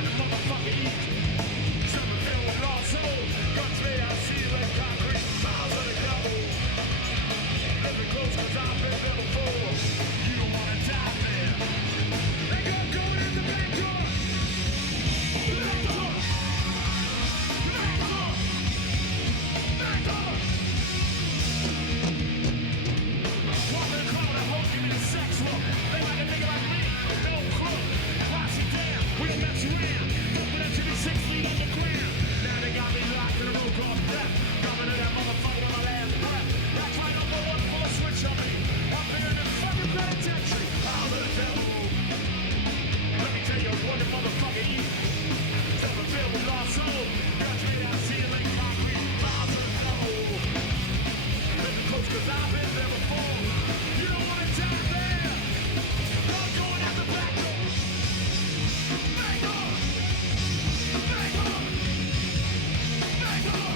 want to motherfucking eat. Somerville with lost soul, guns made out of steel and concrete, miles of the devil. Living close 'cause I've been there before. You don't wanna die there. They got going in the back door. Back door. Back door. Back door. Walk in the crowd and hope give me the sex look. They like a nigga like me, no crook. Watch it down, we don't mess around. Don't let you be 6 feet underground. Now they got me locked in a room called death. Coming to that motherfucker on my last breath. That's why no one pull a switch on me. Up in the fucking penitentiary. Out of the devil. Let me tell you what the motherfucker eat. Somerville with lost soul. Guns made out of steel and concrete. Miles of the devil. Living close 'cause I've been there before. You don't wanna die there. I'm going out the back door. Back door. Back door. Back door.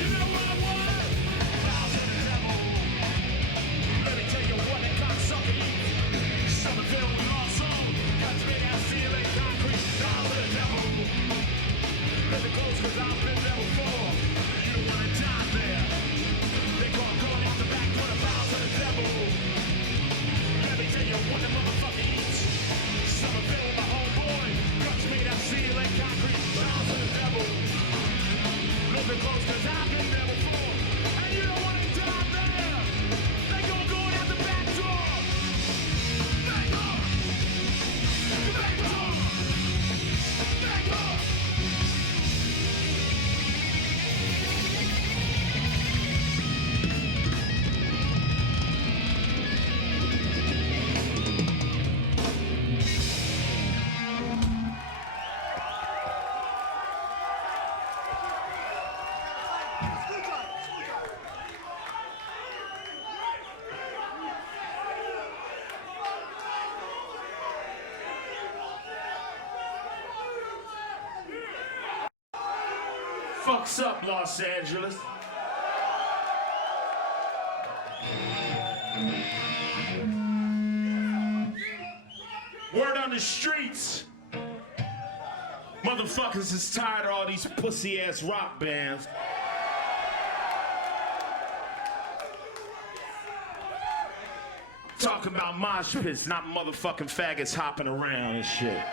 You know what I want? Miles of the devil. Let me tell you what that cocksucker eats. Somerville with lost soul. Guns made out of steel and concrete. Miles of the devil. Living close 'cause I've been there before. You don't wanna die there. They call going out the back door. The miles of the devil. Let me tell you what the motherfucker eats. Somerville with my homeboy. Guns made out of steel and concrete. Miles of the devil. Living close 'cause I've been there before. And you don't wanna die there. They gon' go out the back door. Back door. Back door. Back door. Fucks up, Los Angeles. Word on the streets. Motherfuckers is tired of all these pussy ass rock bands. Talking about mosh pits, not motherfucking faggots hopping around and shit.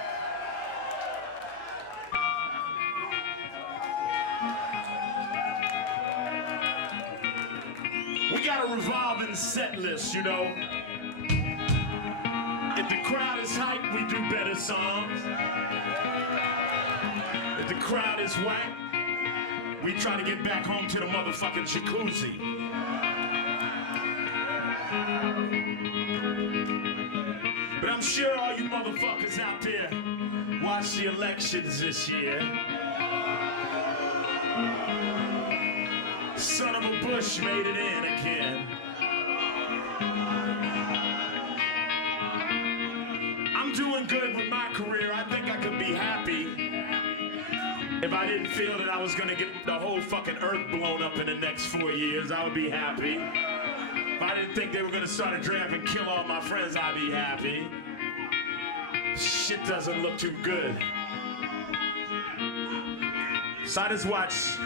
We got a revolving set list, you know. If the crowd is hype, we do better songs. If the crowd is whack, we try to get back home to the motherfucking jacuzzi. But I'm sure all you motherfuckers out there watched the elections this year. Son of a Bush made it in again. I'm doing good with my career. I think I could be happy if I didn't feel that I was gonna get the whole fucking earth blown up in the next 4 years. I would be happy. If I didn't think they were gonna start a draft and kill all my friends, I'd be happy. Shit doesn't look too good. So I just watch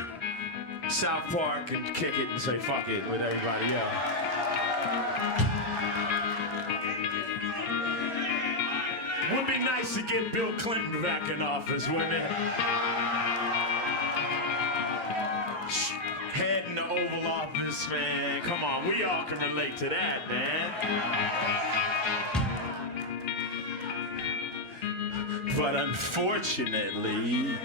South Park and kick it and say fuck it with everybody else. Would be nice to get Bill Clinton back in office, wouldn't it? Heading the Oval Office, man. Come on, we all can relate to that, man. But unfortunately,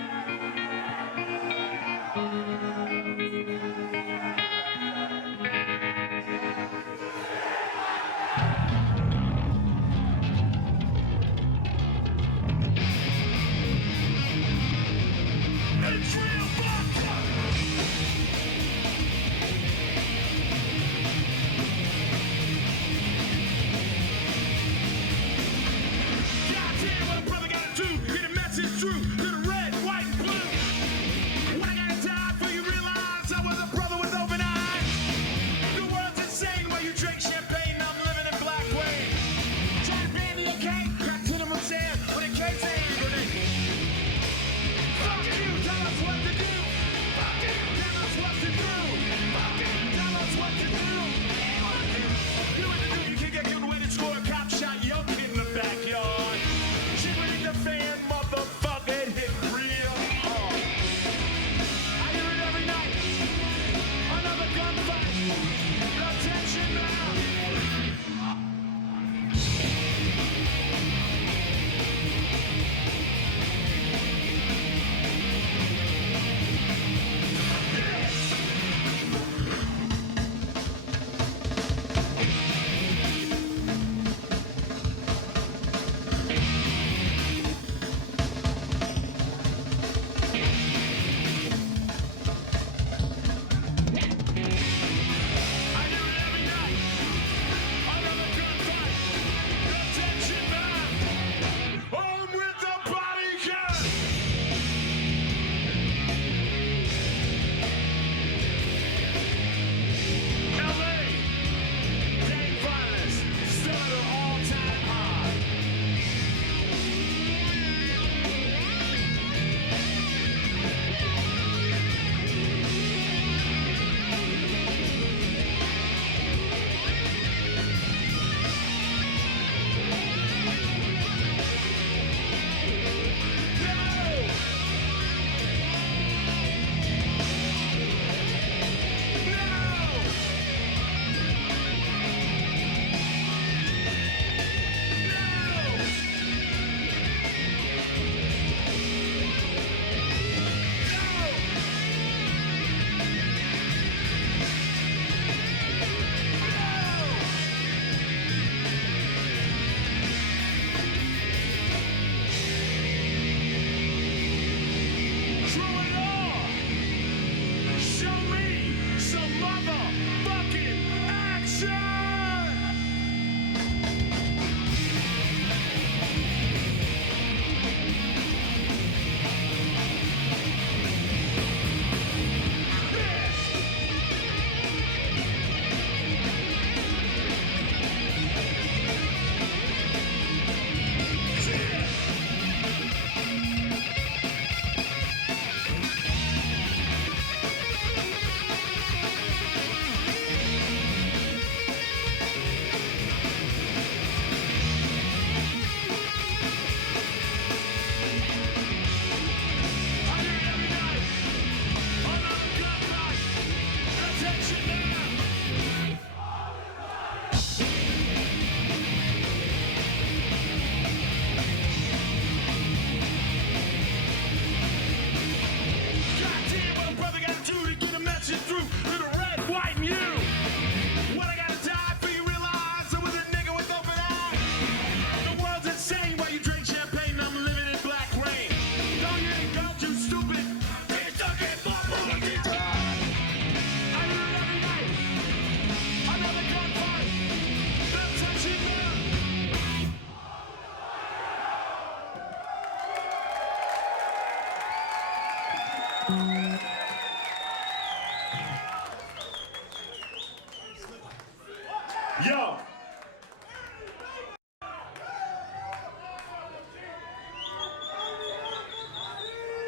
Yo.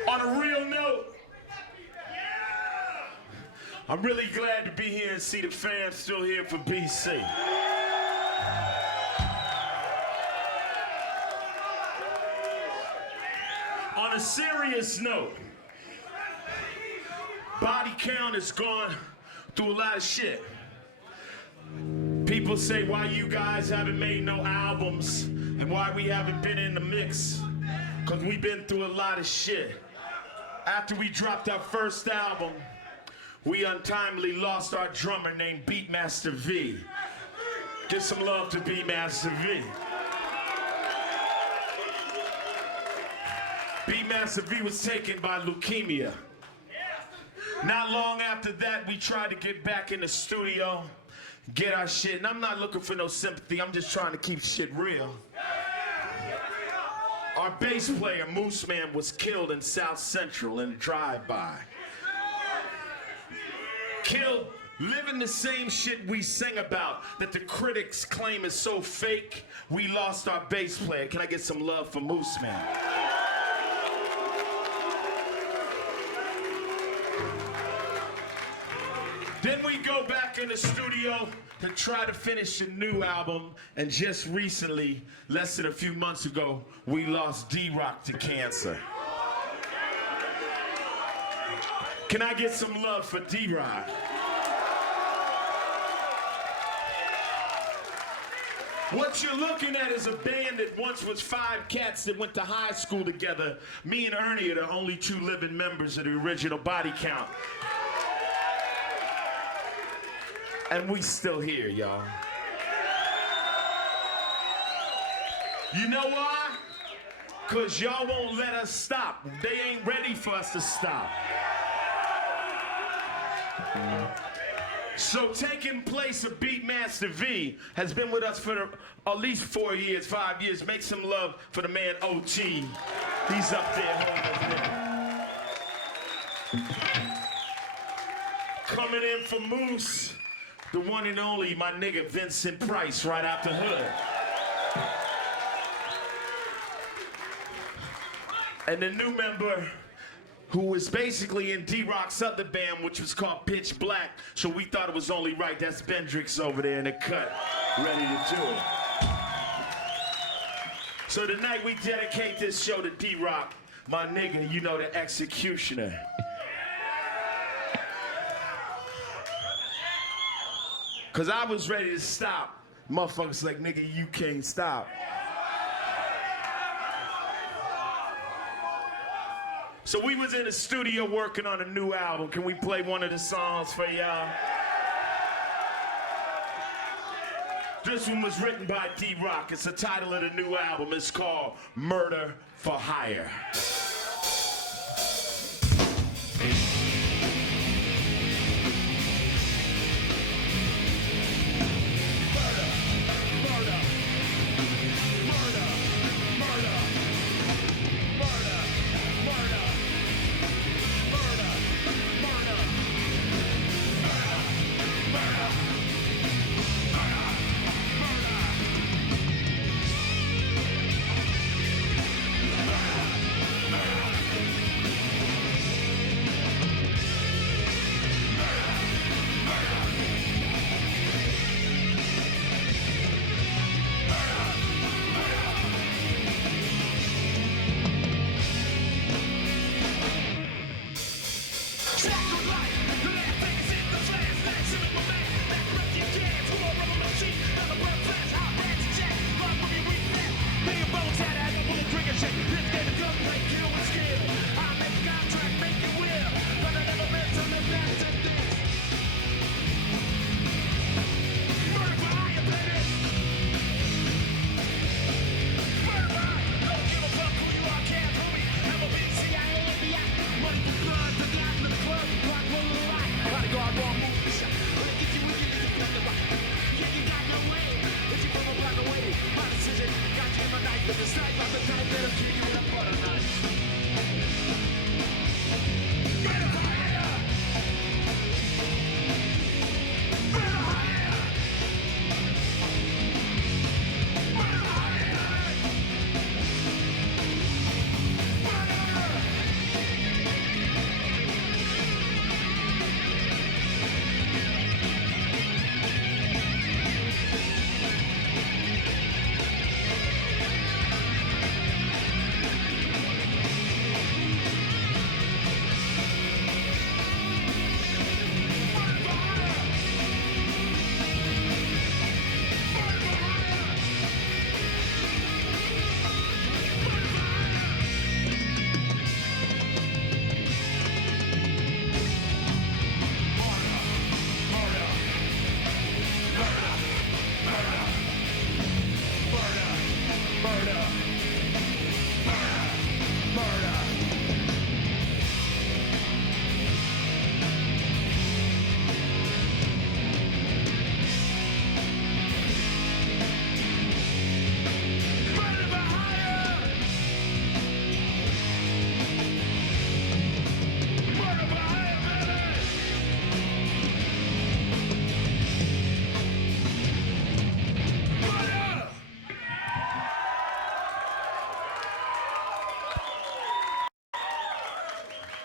On a real note, I'm really glad to be here and see the fans still here for BC. On a serious note, Body Count has gone through a lot of shit. People say why you guys haven't made no albums and why we haven't been in the mix. Cause we've been through a lot of shit. After we dropped our first album, we untimely lost our drummer named Beatmaster V. Give some love to Beatmaster V. Beatmaster V was taken by leukemia. Not long after that, we tried to get back in the studio, get our shit, and I'm not looking for no sympathy, I'm just trying to keep shit real. Our bass player, Moose Man, was killed in South Central in a drive-by. Killed, living the same shit we sing about that the critics claim is so fake. We lost our bass player. Can I get some love for Moose Man? Then we go back in the studio to try to finish a new album, and just recently, less than a few months ago, we lost D-Rock to cancer. Can I get some love for D-Rock? What you're looking at is a band that once was 5 cats that went to high school together. Me and Ernie are the only 2 living members of the original Body Count. And we still here, y'all. You know why? Cause y'all won't let us stop. They ain't ready for us to stop. So taking place of Beatmaster V has been with us for at least 4 years, 5 years. Make some love for the man OT. He's up there. Coming in for Moose, the one and only, my nigga Vincent Price, right out the hood. And the new member, who was basically in D-Rock's other band, which was called Pitch Black, so we thought it was only right. That's Bendrix over there in the cut, ready to do it. So tonight we dedicate this show to D-Rock, my nigga, you know, the executioner. Cause I was ready to stop. Motherfuckers like, nigga, you can't stop. So we was in the studio working on a new album. Can we play one of the songs for y'all? This one was written by D-Rock. It's the title of the new album. It's called Murder for Hire.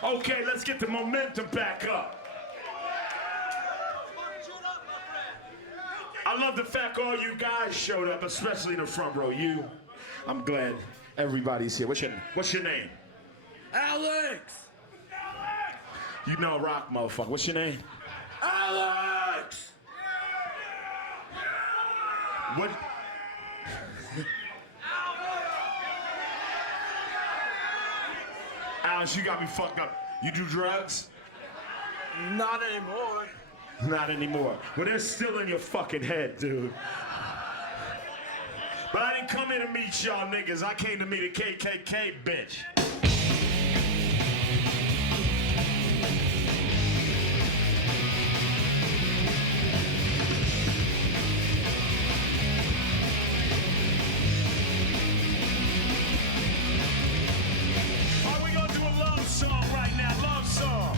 Okay, let's get the momentum back up. I love the fact all you guys showed up, especially in the front row. You, I'm glad everybody's here. What's your name? Alex! You know rock, motherfucker. What's your name? Alex! What? Alex, you got me fucked up. You do drugs? Not anymore. Not anymore. Well, they're still in your fucking head, dude. But I didn't come here to meet y'all niggas. I came to meet a KKK bitch. Are we gonna do a love song right now? Love song.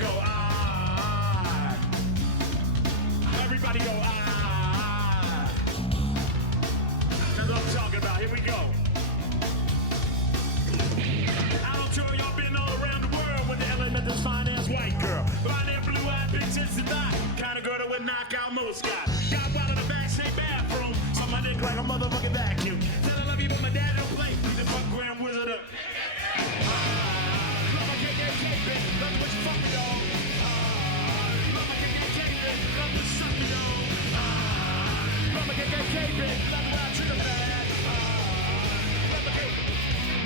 Go ah. Everybody go ah. That's what I'm talking about. Here we go. I'll tell y'all been all around the world with the element this fine ass white girl. Blonde hair, blue eyed, big tits and thigh. Kind of girl that would knock out most guys. Got wild in the backstage bathroom. Suck my dick like a motherfucking vacuum. Tell I love you, but my dad don't play. He's the fuck Grand Wizard up. Love my KKK, bitch. Love what you fuck me, dog. Love my KKK, bitch. Love what you suck me, dog. Love my KKK, bitch. Love what I treat her bad. Love my KKK.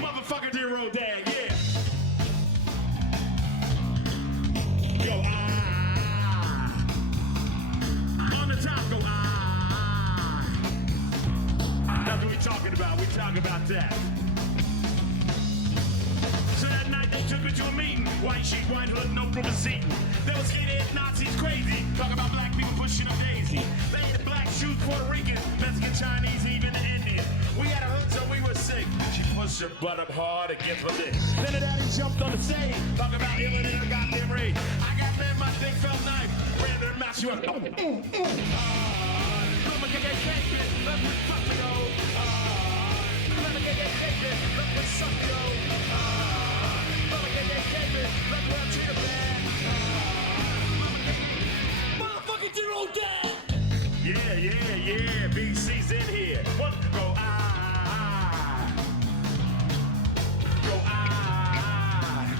Motherfucker, dear old dad, yeah. Go ah. On the top, go ah. That's what we talking about. We talking about that. So that night they took me to a meeting. White sheet wine with no from a seat. They were skinhead Nazis crazy. Talk about black people pushing a daisy. They had black shoes, Puerto Rican, Mexican, Chinese, even the Indian. We had a hood so we were sick. She pushed her butt up hard against my dick. Then the daddy jumped on the stage. Talk about illing in a goddamn raid. I got mad, my dick felt knife. Ran to the mouth, she went Love my KKK, bitch. Love me, fuck me, yo. Love my KKK, bitch. Love me, suck me, yo. Love my KKK, bitch. Love me, I treat her bad. Motherfucking dear old dad! Yeah. BC's in here. One, go ah. Go ah.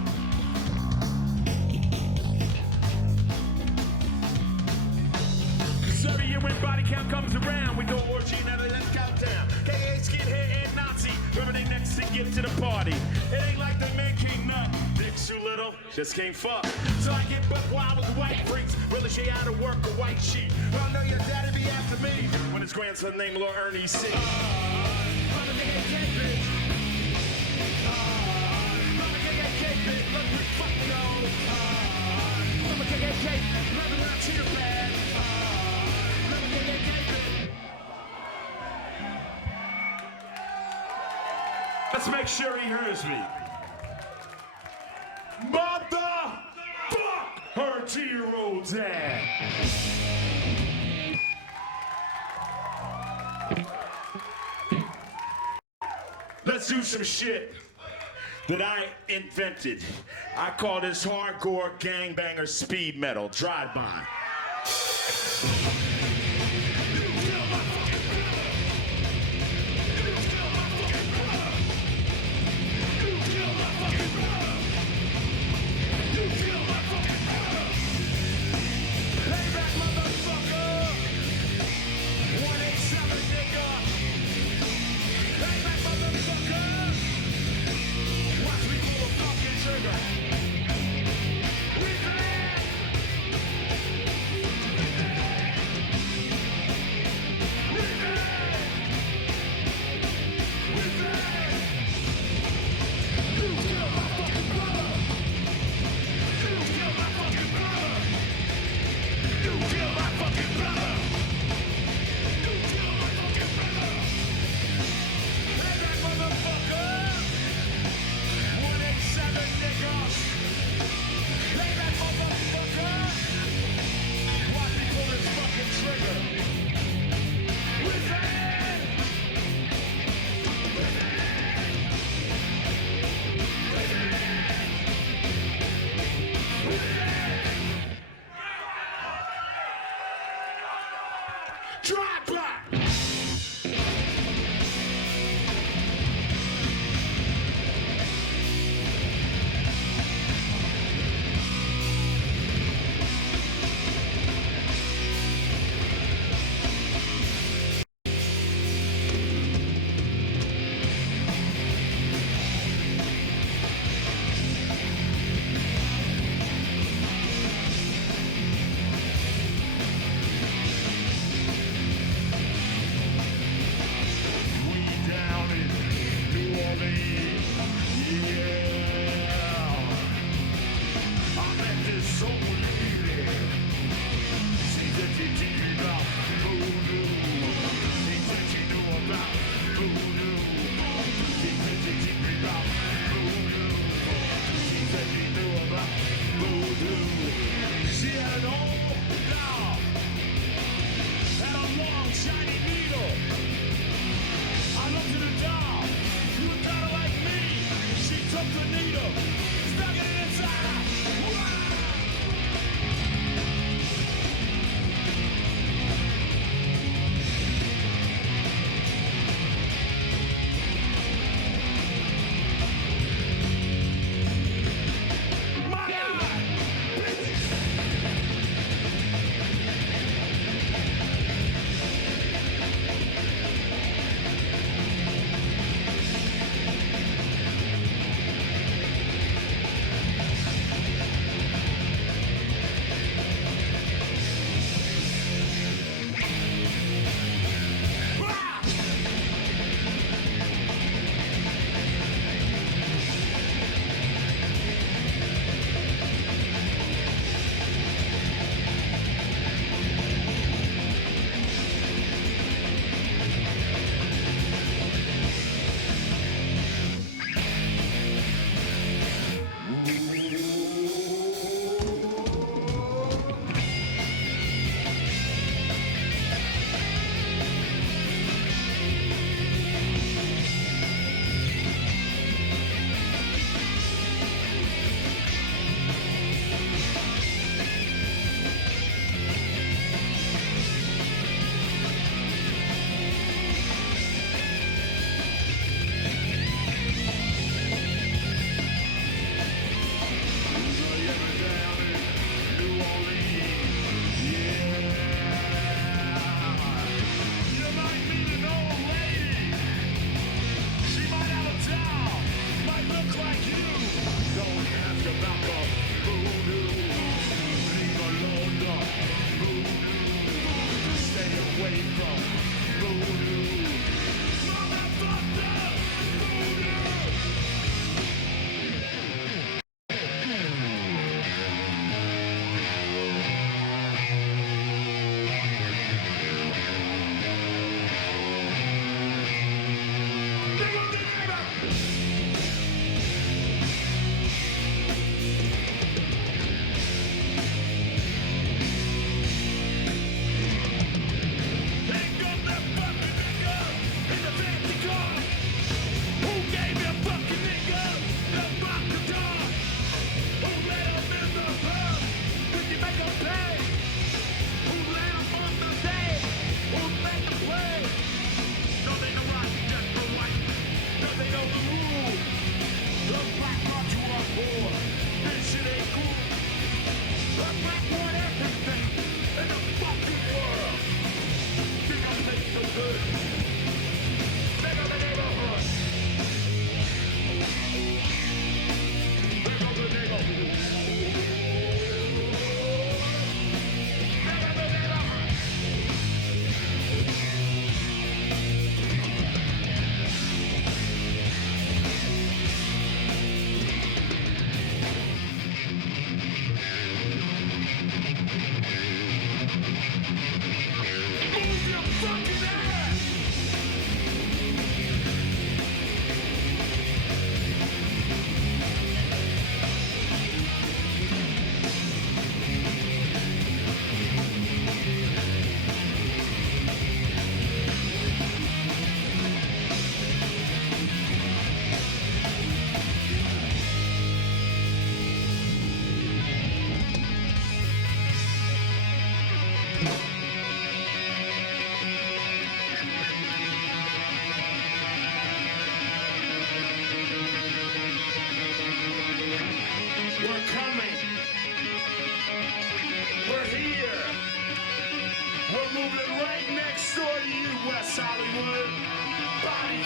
So the year when body count comes around, we go orgy and let's countdown. KA skinhead and Nazi, whoever they next to get to the party. It ain't like the man king nut. Dick's too little, just can't fuck. So I get buck wild with the white freaks. Really she out of work a white sheet. Well, I know your daddy be after me when his grandson named Lord Ernie C. Mama KKK bitch. Mama KKK bitch. Look what fuck no. Mama KKK. Love it when I treat her bad. Mama KKK bitch. Let's make sure he hears me. Mother 2-year-old dad. Let's do some shit that I invented. I call this hardcore gangbanger speed metal. Drive by. Payback, motherfucker. 187, nigga. Payback, motherfucker. Watch me pull a fucking trigger. We glad.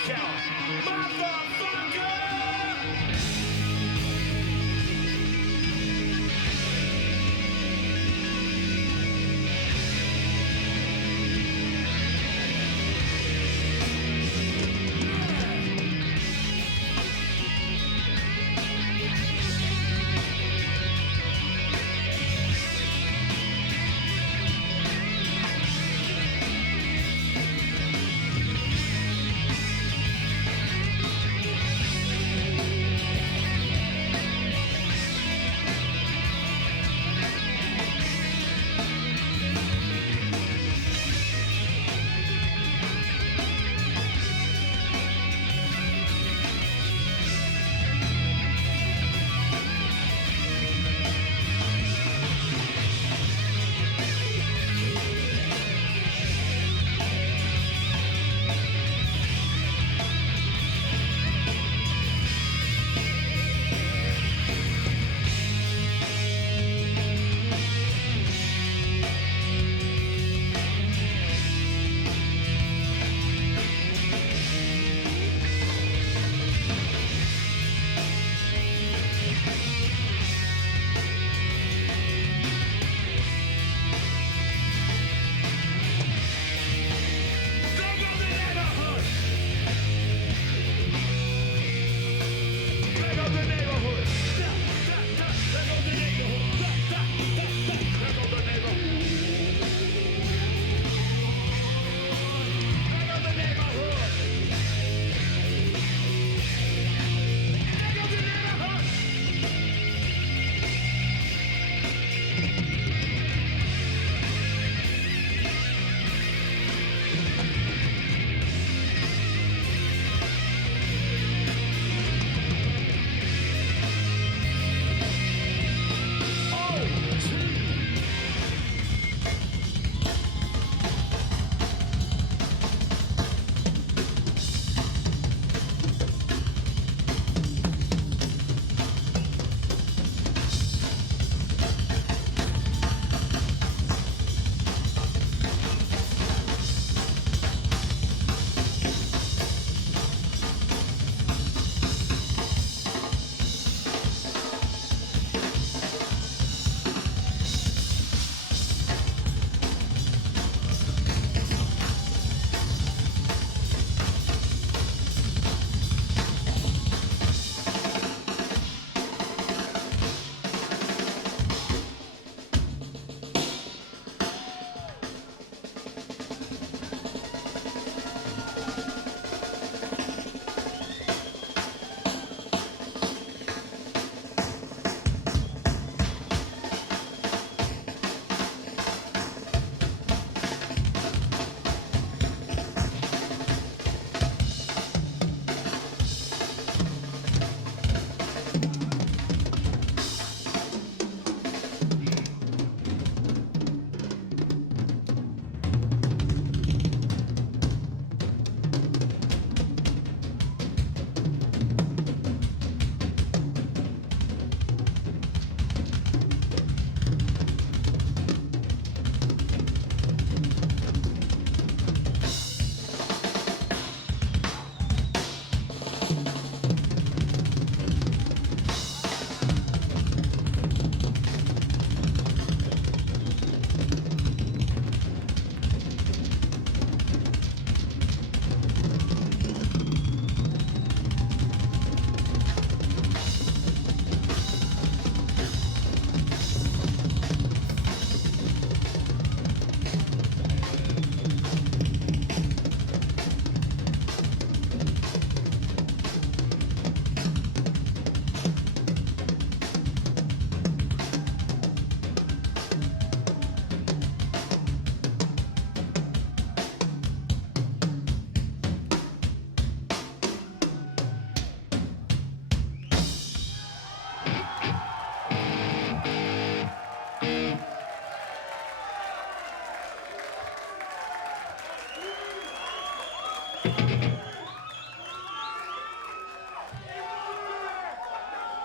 count. Motherfucker!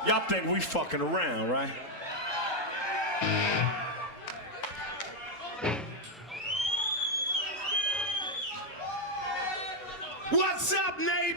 Y'all think we fucking around, right? What's up, neighbor?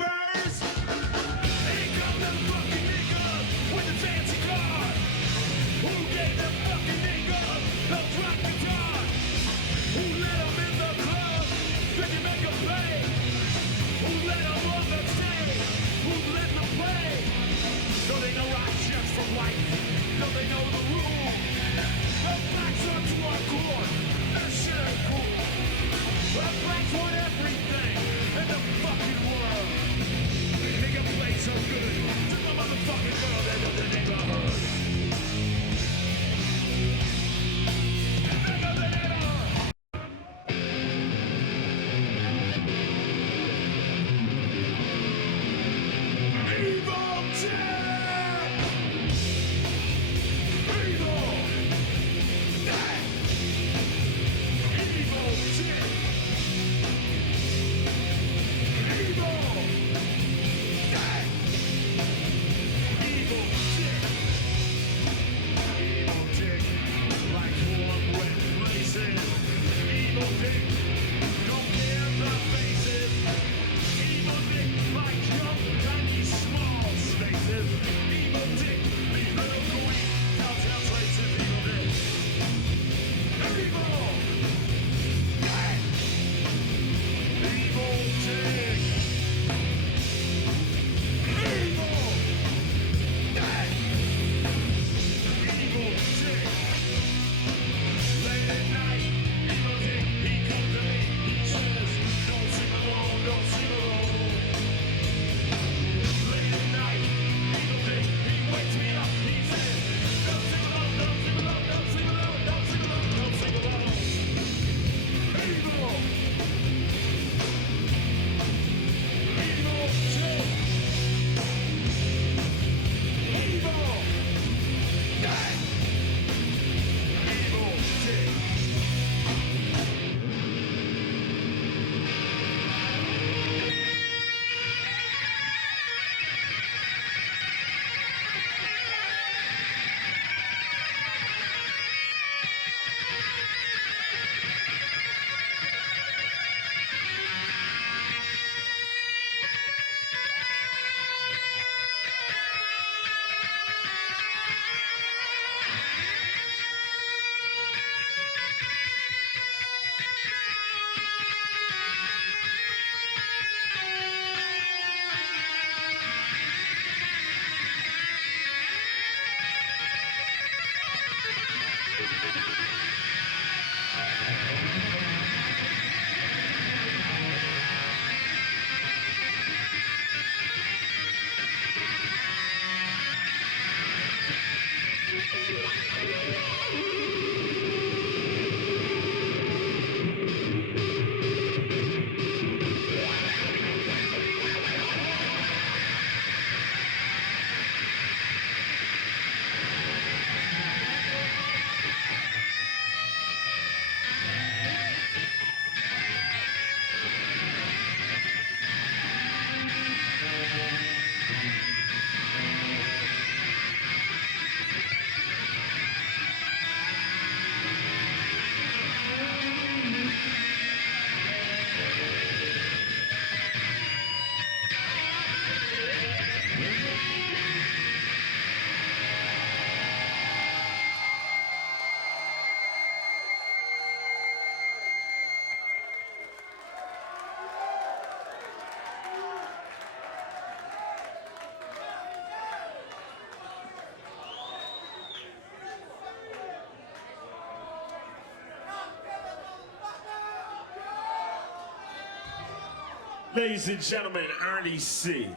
Ladies and gentlemen, Ernie C.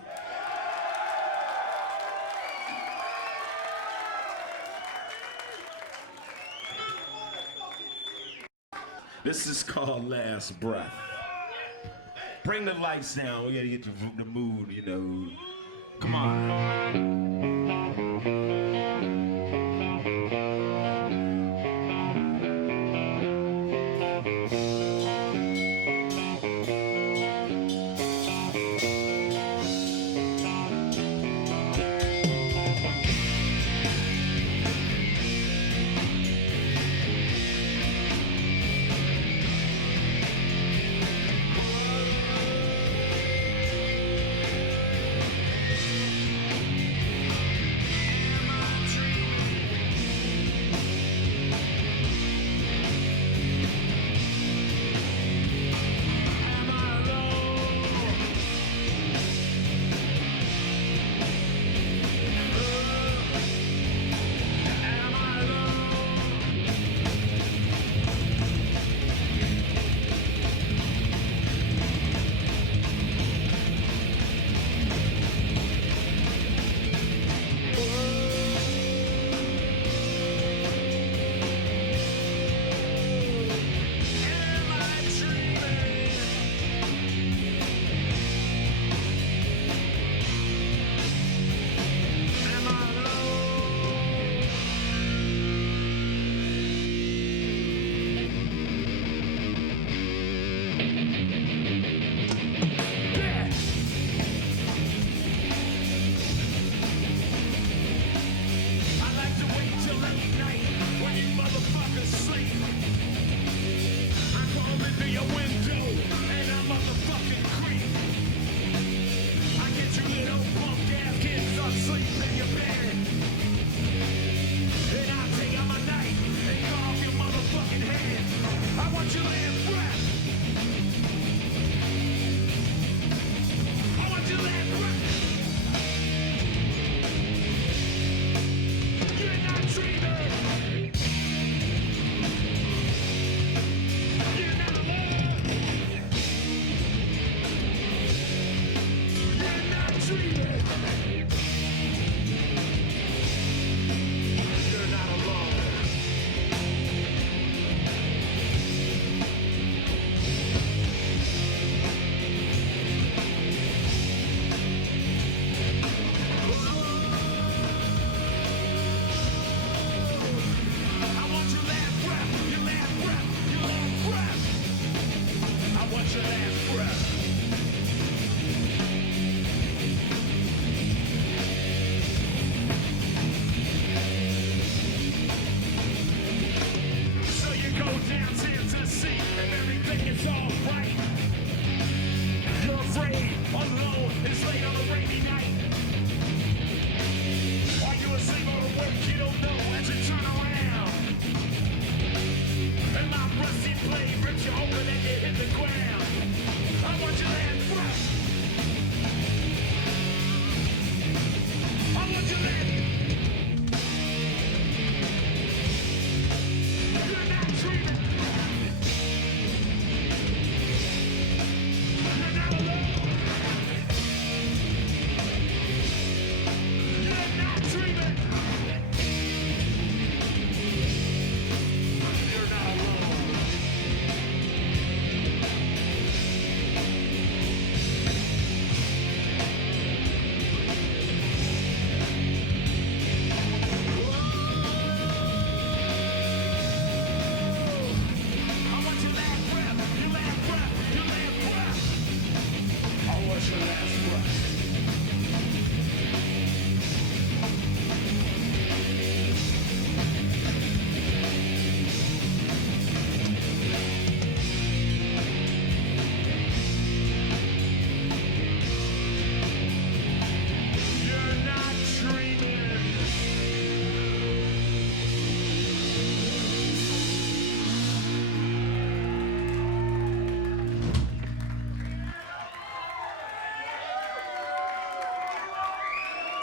This is called Last Breath. Bring the lights down. We gotta get the mood, you know. Come on.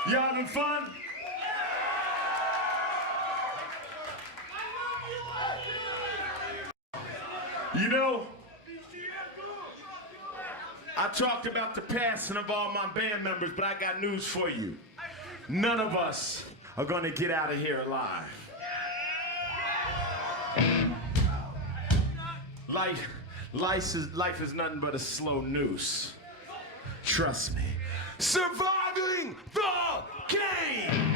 You having fun? You know, I talked about the passing of all my band members, but I got news for you. None of us are gonna get out of here alive. Life is nothing but a slow noose. Trust me. Surviving the game!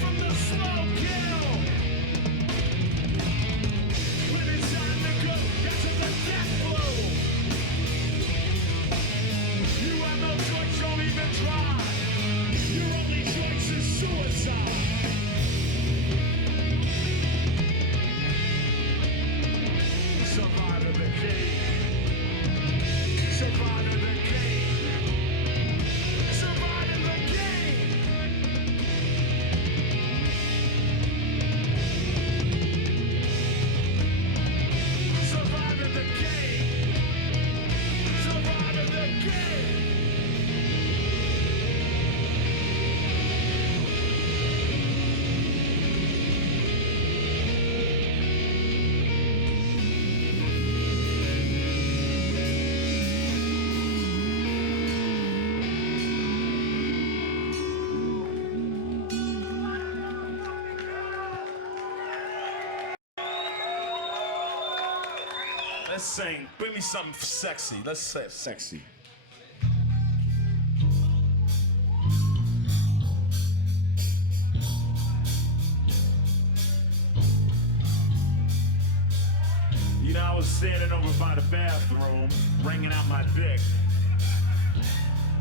From the let's sing. Bring me something sexy. Let's say sexy. You know, I was standing over by the bathroom, wringing out my dick.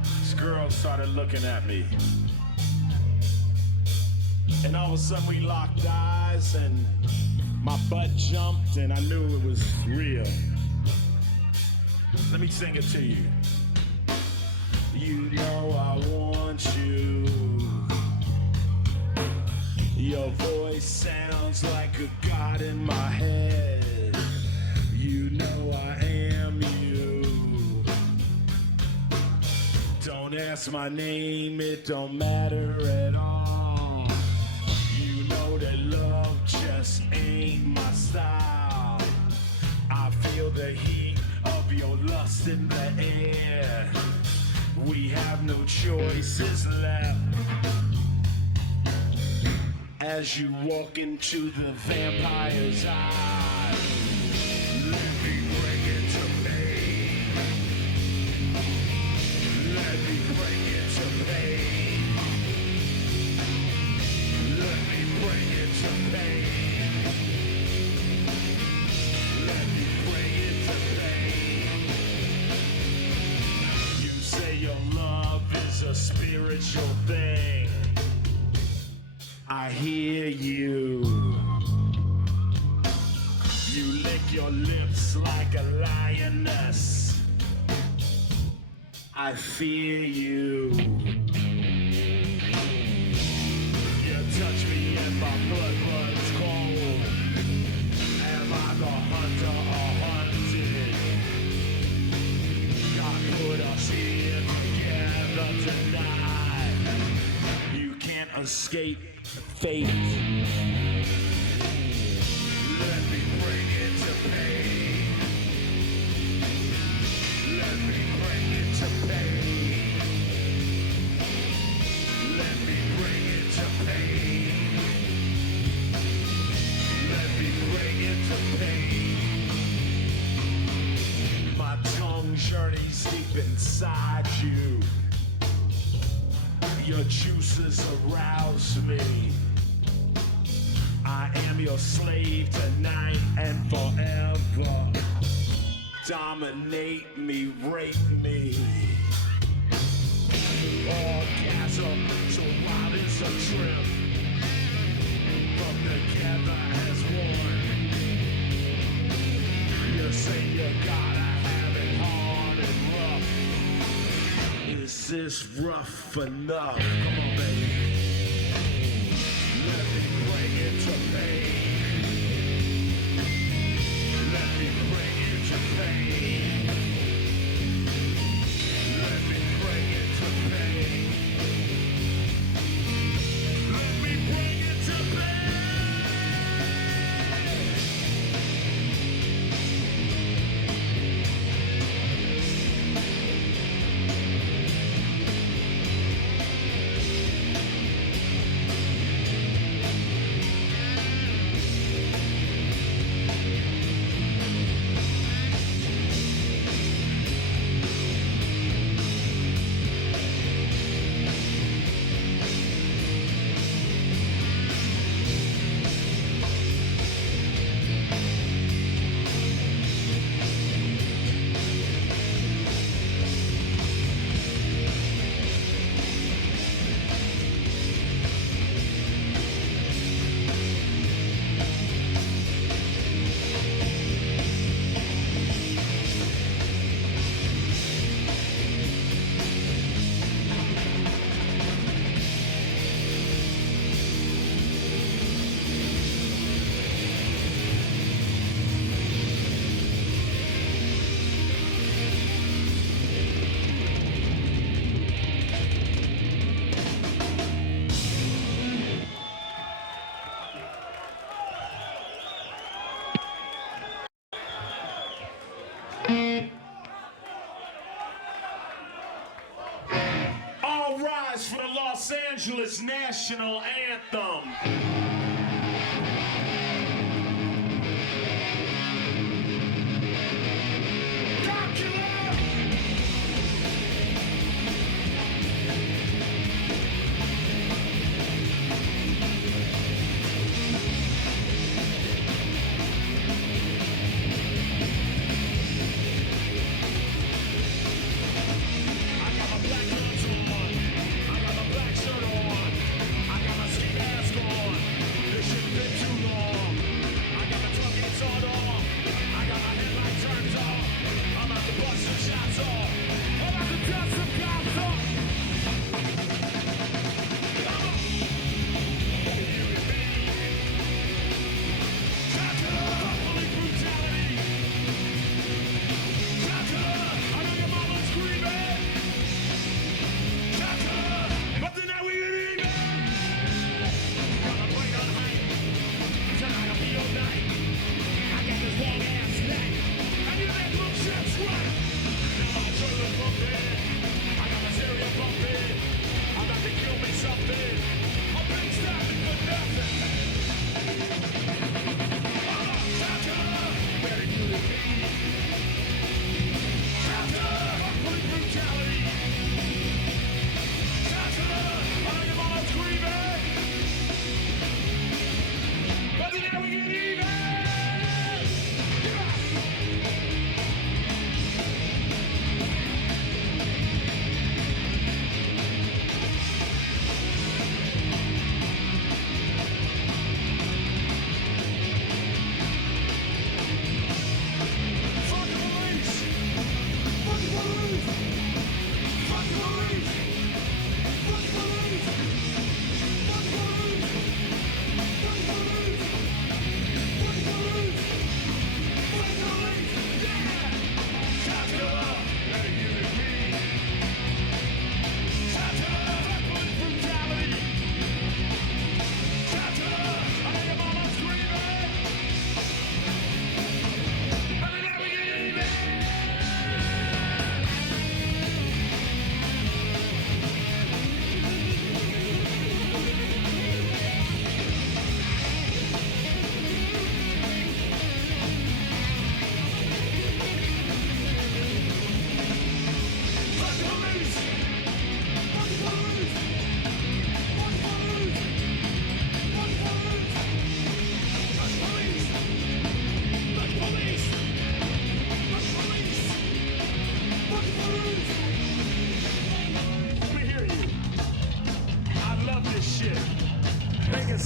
This girl started looking at me. And all of a sudden we locked eyes and my butt jumped and I knew it was real. Let me sing it to you. You know I want you. Your voice sounds like a god in my head. You know I am you. Don't ask my name, it don't matter at all. You know that love just ain't my style. I feel the heat of your lust in the air. We have no choices left. As you walk into the vampire's eye, let me bring it to pain. Let me bring it to pain. Let me bring it to pain. Let me bring it to pain. You say your love is a spiritual thing. I hear you. You lick your lips like a lioness. I fear you. You touch me and my blood runs cold. Am I the hunter or hunted? God put us here together tonight. You can't escape fate. Let me bring it to pain. Let me bring it to pain. Let me bring it to pain. Let me bring it to pain. My tongue journeys deep inside you. Your juices arouse me. I am your slave tonight and forever. Dominate me, rape me. Orgasm, so wild it's a trip. From together as one. You say you gotta have it hard and rough. Is this rough enough? Come on, baby. Let me bring it to pain. Let me bring it to pain. Let me bring it to pain. Let me bring it to pain. All rise for the Los Angeles National Anthem.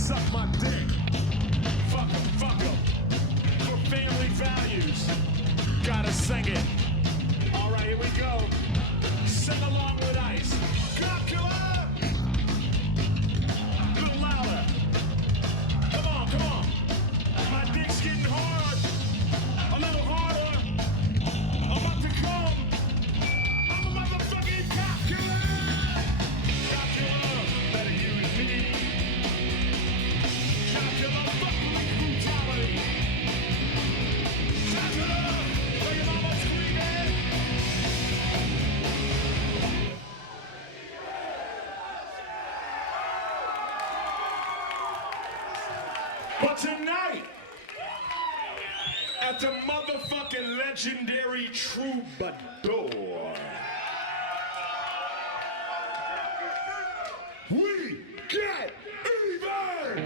suck my dick. Fuck 'em, fuck 'em. For family values, gotta sing it. All right, here we go. Sing along with Ice. Cop killer! A little louder. Come on, come on. My dick's getting hard. A little harder. I'm about to come. I'm a motherfucking cop killer! Cop killer, better use me. Cop killer, fuck with brutality. Cop killer, where your mama screaming? But tonight, at the motherfucking legendary Troubadour, we get even!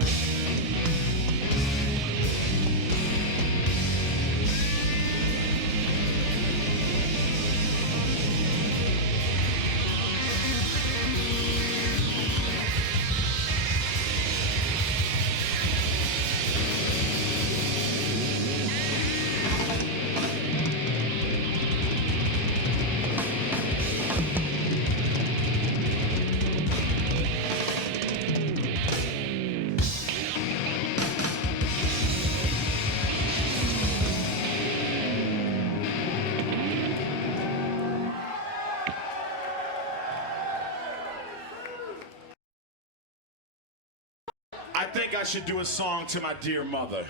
I think I should do a song to my dear mother.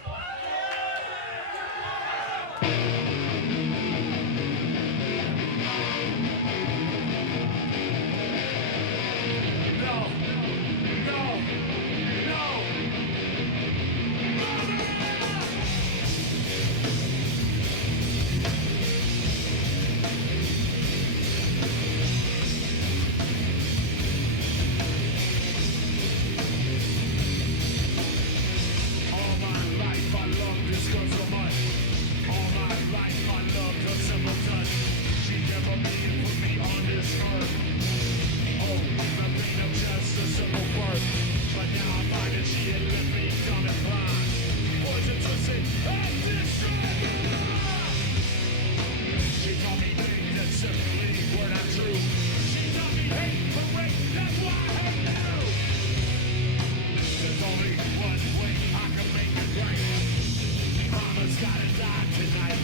No, no, no. All my life I loved this girl so much. All my life I loved her simple touch. She never mean put me on this earth. Oh, nothing of just a simple word. But now I find that she had left me dumb and blind. Poison twisted and destroyed. She taught me things that simply were not true. She taught me hate for rape, that's why I hate you. There's only one way I can make it right. Mama's gotta die tonight.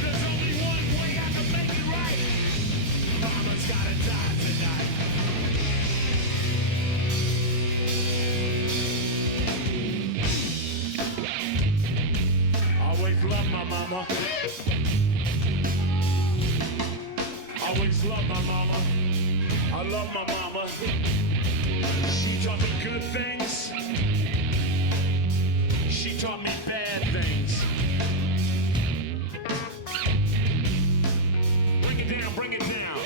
There's only one way I can make it right. Mama's gotta die tonight. Always love my mama. Always love my mama. I love my mama. She taught me good things. She taught me bad things. Bring it down, bring it down.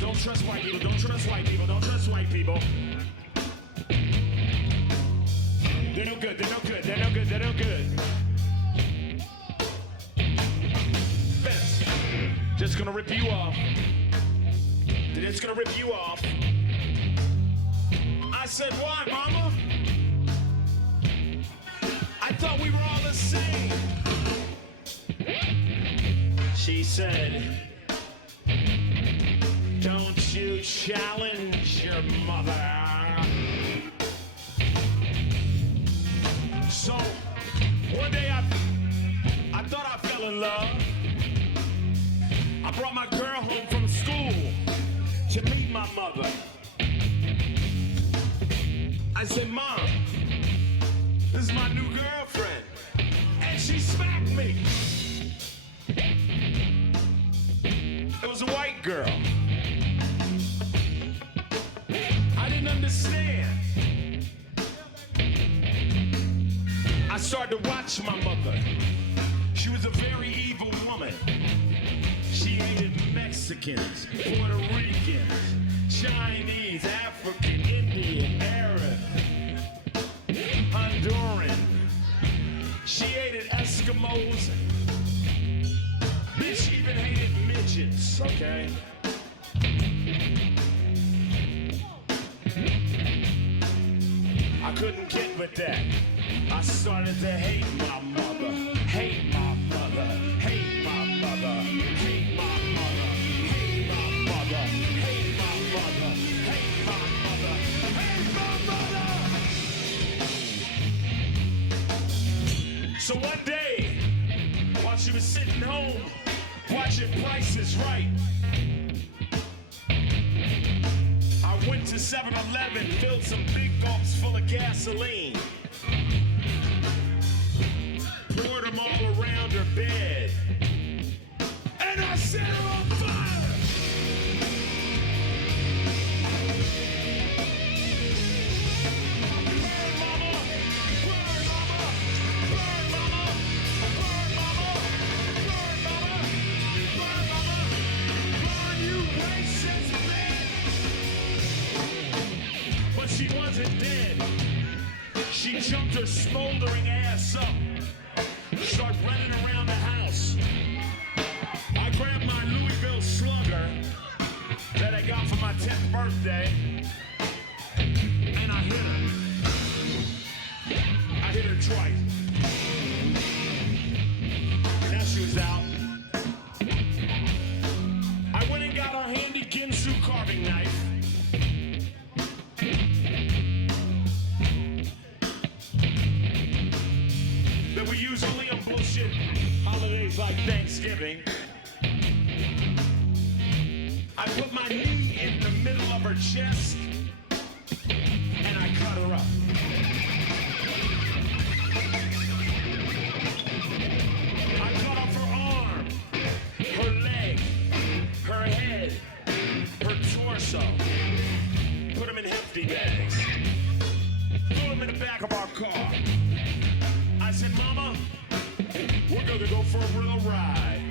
Don't trust white people, don't trust white people, don't trust white people. They're no good, they're no good, they're no good, they're no good. Fence, just gonna rip you off. They're just gonna rip you off. I said, why, mama? I thought we were all the same. She said, don't you challenge your mother. So, one day I thought I fell in love. I brought my girl home from school to meet my mother. I said, Mom, this is my new girlfriend. And she smacked me. It was a white girl. I didn't understand. I started to watch my mother. She was a very evil woman. She hated Mexicans, Puerto Ricans, Chinese, African, Indian, Arab, Honduran. She hated Eskimos. Bitch even hated midgets, okay? I couldn't get with that. I started to hate my mother, hate my mother, hate my mother, hate my mother, hate my mother, hate my mother, hate my mother, hate my mother. So one day, while she was sitting home, watching Price is Right, I went to 7-Eleven, filled some big gulps full of gasoline, poured them all around her bed, and I set her on fire! Burn, mama! Burn, mama! Burn, mama! Burn, mama! Burn, mama! Burn, mama! Burn, you racist bitch! But she wasn't dead. She jumped her smoldering ass up, started running around the house. I grabbed my Louisville Slugger that I got for my 10th birthday, and I hit her. I hit her twice. Now she was out. I went and got a handy Ginsu carving knife. That we use only on bullshit holidays like Thanksgiving. I put my knee in the middle of her chest and I cut her up. I cut off her arm, her leg, her head, her torso. Put them in hefty bags. Threw them in the back of our car. I said, Mama, we're gonna go for a real ride.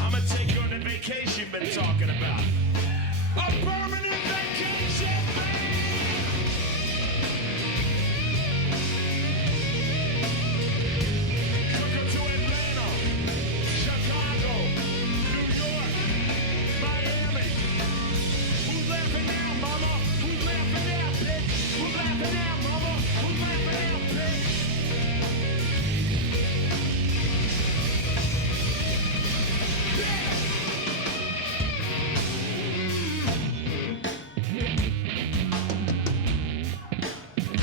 I'm gonna take you on the vacation you've been talking about. A permanent vacation, man! Took her to Atlanta, Chicago, New York, Miami. Who's laughing now, Mama? Who's laughing now, bitch? Who's laughing now, Mama? Who's laughing now, bitch?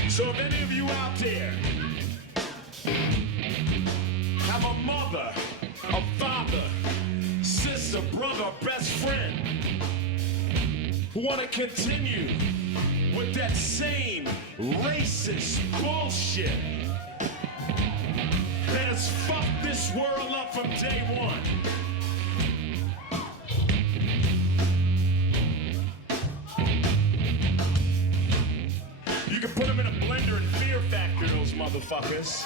So if any of you out there have a mother, a father, sister, brother, best friend who want to continue with that same racist bullshit that has fucked this world up from day one, you can put them in a blender and fear factor those motherfuckers.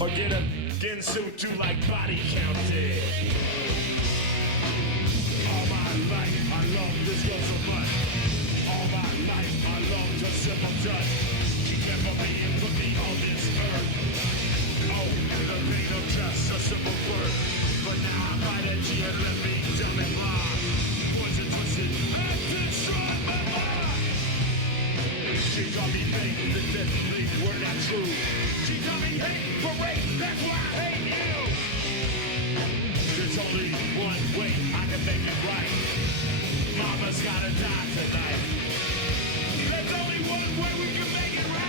Or get a Ginsu to like body counted. All my life I love this girl so much. All my life I love her simple touch. She never being put me on this earth. Oh, the pain of just a simple word. But now I find that she had left me dumb and blind. Poison twisted and destroyed my mind. She taught me fake, that definitely were not true. She taught me hate for rape, that's why I hate you. There's only one way I can make it right. Mama's gotta die tonight. There's only one way we can make it right.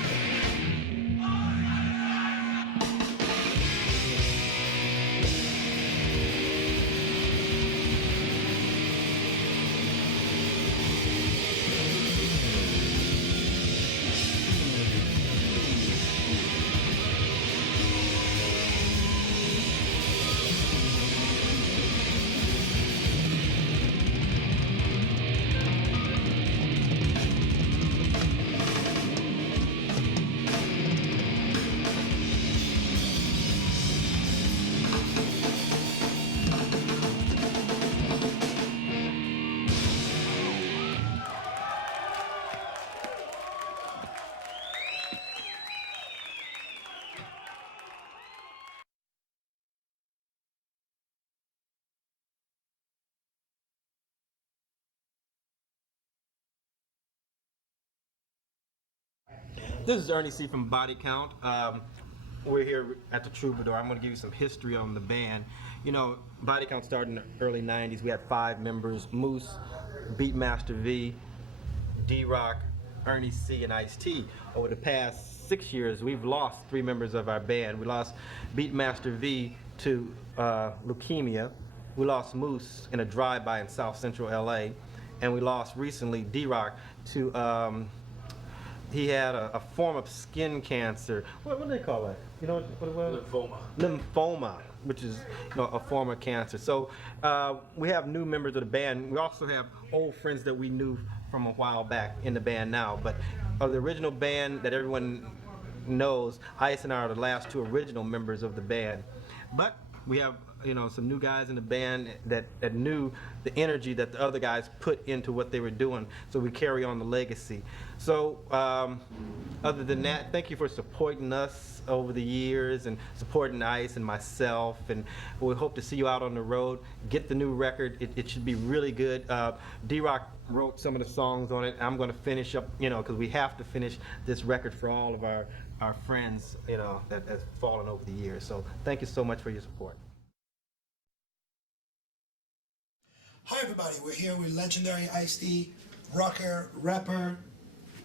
This is Ernie C. from Body Count. We're here at the Troubadour. I'm going to give you some history on the band. You know, Body Count started in the early 90s. We had 5 members: Moose, Beatmaster V, D-Rock, Ernie C, and Ice-T. Over the past 6 years, we've lost 3 members of our band. We lost Beatmaster V to leukemia. We lost Moose in a drive-by in South Central LA. And we lost recently D-Rock to he had a form of skin cancer. What do they call that? You know what it was? Lymphoma. Lymphoma, which is, you know, a form of cancer. So we have new members of the band. We also have old friends that we knew from a while back in the band now. But of the original band that everyone knows, Ice and I are the last 2 original members of the band. But we have, you know, some new guys in the band that knew the energy that the other guys put into what they were doing, so we carry on the legacy. So other than that, thank you for supporting us over the years and supporting Ice and myself, and we hope to see you out on the road. Get the new record. It should be really good. D-Rock wrote some of the songs on it. I'm going to finish up, you know, because we have to finish this record for all of our friends, you know, that has fallen over the years. So thank you so much for your support. Hi everybody, we're here with legendary Ice-T, rocker, rapper,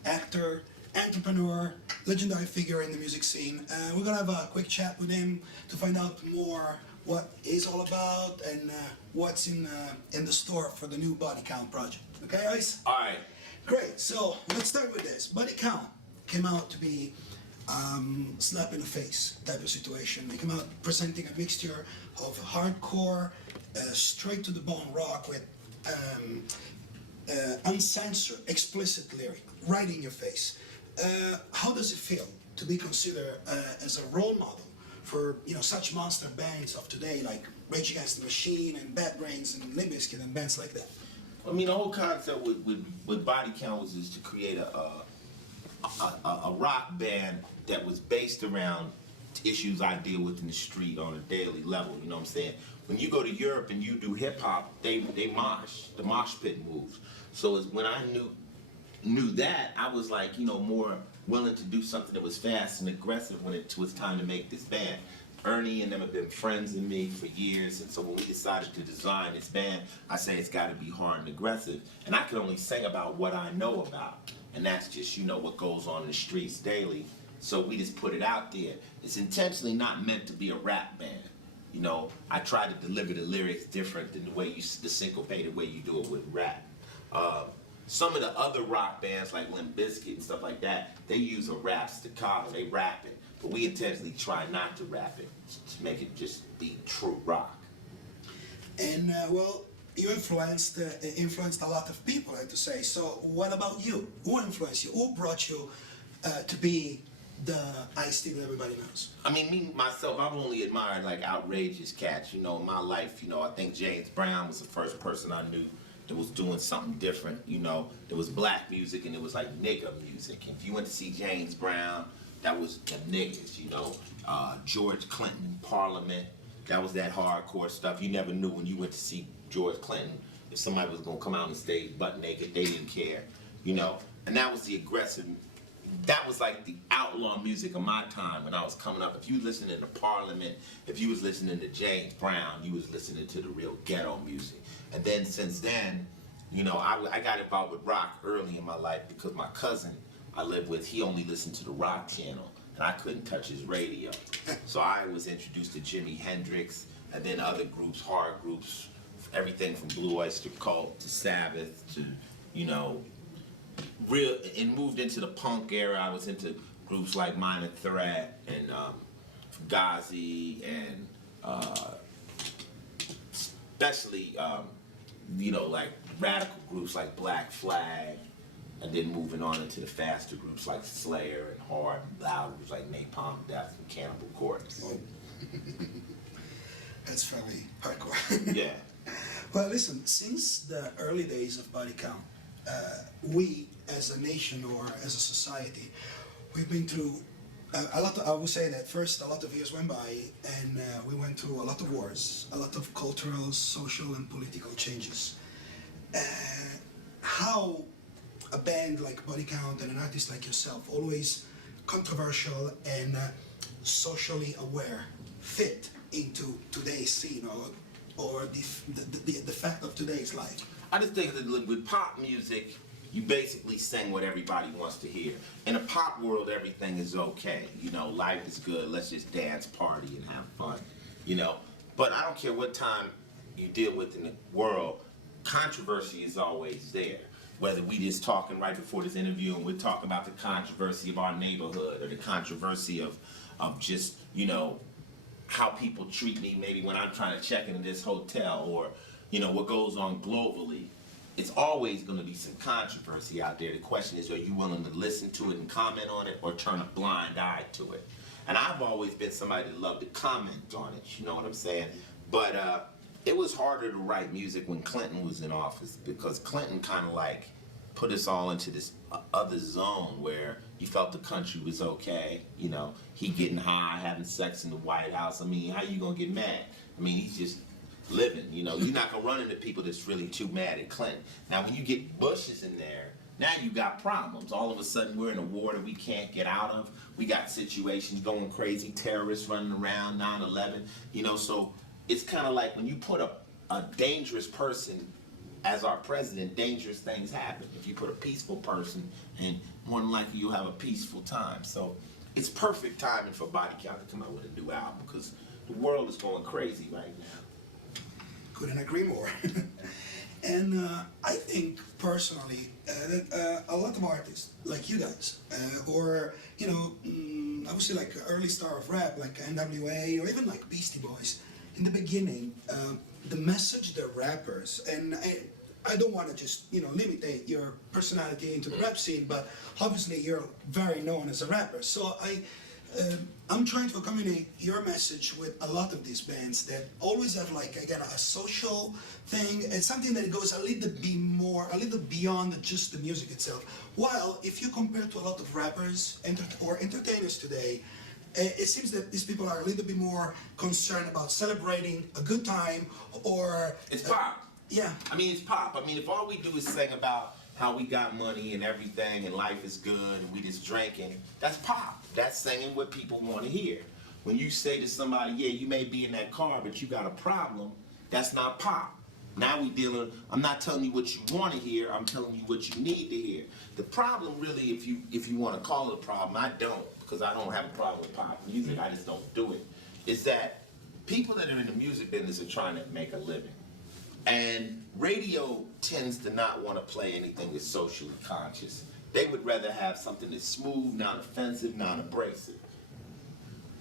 actor, entrepreneur, legendary figure in the music scene. We're gonna have a quick chat with him to find out more what he's all about and what's in the store for the new Body Count project. Okay, Ice? All right. Great, so let's start with this. Body Count came out to be slap in the face type of situation. They came out presenting a mixture of hardcore, straight to the bone rock with uncensored, explicit lyric, right in your face. How does it feel to be considered as a role model for, you know, such monster bands of today like Rage Against the Machine and Bad Brains and Limp Bizkit and bands like that? I mean, the whole concept with Body Count was just to create a rock band that was based around issues I deal with in the street on a daily level. You know what I'm saying? When you go to Europe and you do hip hop, they mosh. The mosh pit moves. So when I knew that, I was like, you know, more willing to do something that was fast and aggressive when it was time to make this band. Ernie and them have been friends with me for years, and so when we decided to design this band, I say it's got to be hard and aggressive. And I can only sing about what I know about, and that's just, you know, what goes on in the streets daily. So we just put it out there. It's intentionally not meant to be a rap band. You know, I try to deliver the lyrics different than the way the syncopated way you do it with rap. Some of the other rock bands like Limp Bizkit and stuff like that, they use a rap staccato, they rap it. But we intentionally try not to rap it, to make it just be true rock. And well, you influenced a lot of people, I have to say. So what about you? Who influenced you? Who brought you to be the Ice-T that everybody knows? I mean, me, myself, I've only admired like outrageous cats, you know, in my life. You know, I think James Brown was the first person I knew that was doing something different. You know, there was black music and it was like nigga music. If you went to see James Brown, that was the niggas, you know. George Clinton, Parliament, that was that hardcore stuff. You never knew when you went to see George Clinton if somebody was gonna come out on stage butt naked. They didn't care, you know. And that was the aggressive, that was like the outlaw music of my time when I was coming up. If you listening to Parliament, if you was listening to James Brown, you was listening to the real ghetto music. And then since then, you know, I got involved with rock early in my life because my cousin I lived with, he only listened to the rock channel, and I couldn't touch his radio. So I was introduced to Jimi Hendrix, and then other groups, hard groups, everything from Blue Oyster Cult to Sabbath to, you know, and moved into the punk era. I was into groups like Minor Threat and Fugazi and especially, you know, like radical groups like Black Flag, and then moving on into the faster groups like Slayer and hard and loud groups like Napalm Death and Cannibal Corpse. Oh. That's very hardcore. Yeah. Well, listen, since the early days of Body Count, we as a nation or as a society, we've been through a lot of, I would say that first a lot of years went by and we went through a lot of wars, a lot of cultural, social and political changes. How a band like Body Count and an artist like yourself always controversial and socially aware fit into today's scene or the fact of today's life? I just think that with pop music, you basically sing what everybody wants to hear. In a pop world, everything is okay. You know, life is good. Let's just dance, party, and have fun. You know, but I don't care what time you deal with in the world, controversy is always there. Whether we just talking right before this interview and we're talking about the controversy of our neighborhood or the controversy of just, you know, how people treat me maybe when I'm trying to check into this hotel, or, you know, what goes on globally. It's always going to be some controversy out there. The question is, are you willing to listen to it and comment on it, or turn a blind eye to it? And I've always been somebody that loved to comment on it, you know what I'm saying? But it was harder to write music when Clinton was in office, because Clinton kind of like put us all into this other zone where you felt the country was okay. You know, he getting high, having sex in the White House. I mean, how you gonna get mad? I mean, he's just living, you know. You're not gonna run into people that's really too mad at Clinton. Now, when you get Bushes in there, now you got problems. All of a sudden, we're in a war that we can't get out of. We got situations going crazy, terrorists running around, 9/11, you know, so it's kind of like when you put a dangerous person as our president, dangerous things happen. If you put a peaceful person, and more than likely you'll have a peaceful time. So it's perfect timing for Body Count to come out with a new album, because the world is going crazy right now. Couldn't agree more. And I think personally that a lot of artists like you guys, or you know, I would say like early star of rap like NWA or even like Beastie Boys, in the beginning, the message the rappers, and I don't want to just, you know, limit your personality into the rap scene, but obviously you're very known as a rapper. So I'm trying to communicate your message with a lot of these bands that always have like, again, a social thing. It's something that goes a little bit beyond just the music itself. While if you compare to a lot of rappers or entertainers today, it seems that these people are a little bit more concerned about celebrating a good time, or It's pop. Yeah. I mean, it's pop. I mean, if all we do is sing about how we got money and everything and life is good and we just drinking, that's pop. That's singing what people want to hear. When you say to somebody, yeah, you may be in that car, but you got a problem, that's not pop. Now we dealing, I'm not telling you what you want to hear, I'm telling you what you need to hear. The problem really, if you want to call it a problem, I don't, because I don't have a problem with pop music, I just don't do it, is that people that are in the music business are trying to make a living. And radio tends to not want to play anything that's socially conscious. They would rather have something that's smooth, non-offensive, non-abrasive.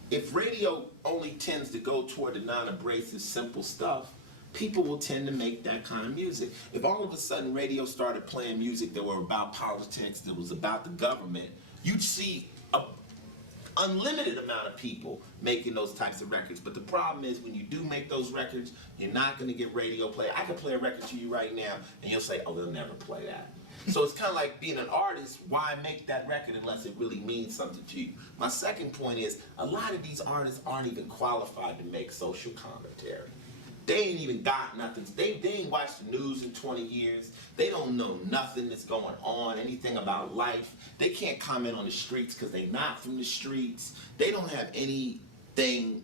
If radio only tends to go toward the non-abrasive, simple stuff, people will tend to make that kind of music. If all of a sudden radio started playing music that were about politics, that was about the government, you'd see an unlimited amount of people making those types of records. But the problem is, when you do make those records, you're not going to get radio play. I can play a record to you right now, and you'll say, oh, they'll never play that. So it's kind of like being an artist, why make that record unless it really means something to you? My second point is, a lot of these artists aren't even qualified to make social commentary. They ain't even got nothing. They ain't watched the news in 20 years. They don't know nothing that's going on, anything about life. They can't comment on the streets because they're not from the streets. They don't have anything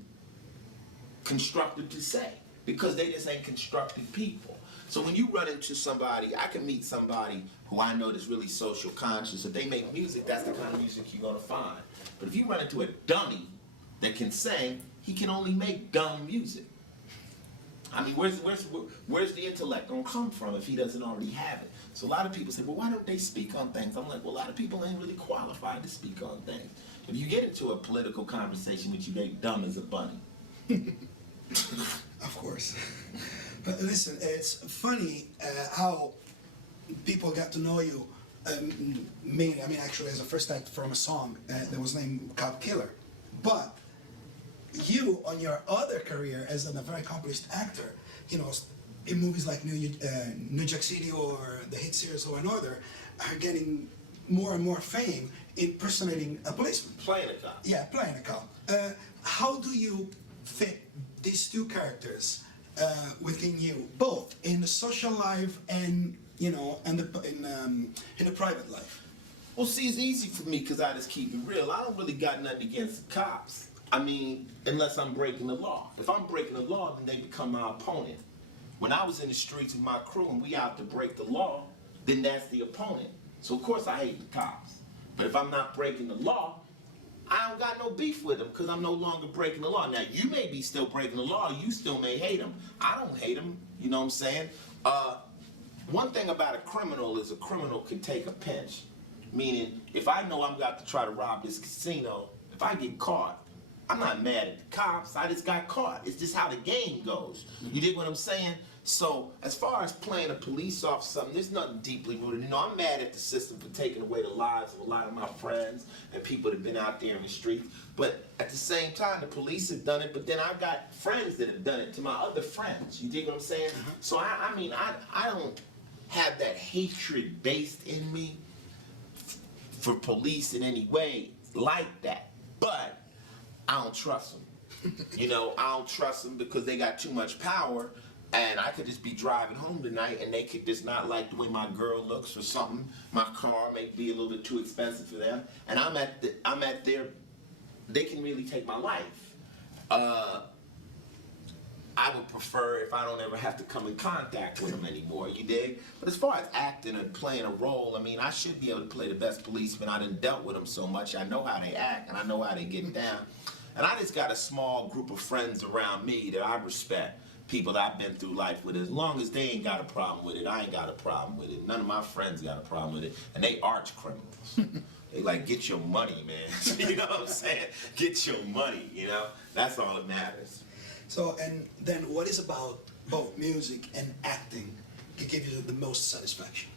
constructive to say because they just ain't constructive people. So when you run into somebody, I can meet somebody who I know that's really social conscious. If they make music, that's the kind of music you're going to find. But if you run into a dummy that can sing, he can only make dumb music. I mean, where's the intellect gonna come from if he doesn't already have it? So a lot of people say, well, why don't they speak on things? I'm like, well, a lot of people ain't really qualified to speak on things. If you get into a political conversation with you, they dumb as a bunny. Of course. But listen, it's funny how people got to know you. Me, I mean, actually, as a first act from a song that was named Cop Killer. But you, on your other career as a very accomplished actor, you know, in movies like New Jack City or the hit series Law and Order, are getting more and more fame impersonating a policeman. Playing a cop. Yeah, playing a cop. How do you fit these two characters within you, both in the social life and, you know, and in the private life? Well, see, it's easy for me because I just keep it real. I don't really got nothing against the cops. I mean, unless I'm breaking the law. If I'm breaking the law, then they become my opponent. When I was in the streets with my crew and we out to break the law, then that's the opponent. So of course I hate the cops. But if I'm not breaking the law, I don't got no beef with them because I'm no longer breaking the law. Now, you may be still breaking the law. You still may hate them. I don't hate them. You know what I'm saying? One thing about a criminal is a criminal can take a pinch. Meaning, if I know I'm about to try to rob this casino, if I get caught, I'm not mad at the cops. I just got caught. It's just how the game goes. You dig what I'm saying? So, as far as playing a police officer, there's nothing deeply rooted. You know, I'm mad at the system for taking away the lives of a lot of my friends and people that have been out there in the streets. But at the same time, the police have done it, but then I've got friends that have done it to my other friends. You dig what I'm saying? So, I mean, I don't have that hatred based in me for police in any way like that. But I don't trust them. You know, I don't trust them because they got too much power, and I could just be driving home tonight and they could just not like the way my girl looks or something. My car may be a little bit too expensive for them, and I'm at their, they can really take my life. I would prefer if I don't ever have to come in contact with them anymore, you dig? But as far as acting and playing a role, I mean, I should be able to play the best policeman. I done dealt with them so much. I know how they act, and I know how they get down. And I just got a small group of friends around me that I respect, people that I've been through life with. As long as they ain't got a problem with it, I ain't got a problem with it. None of my friends got a problem with it, and they arch criminals. They like, get your money, man. You know what I'm saying? Get your money, you know? That's all that matters. So, and then what is about both music and acting that give you the most satisfaction?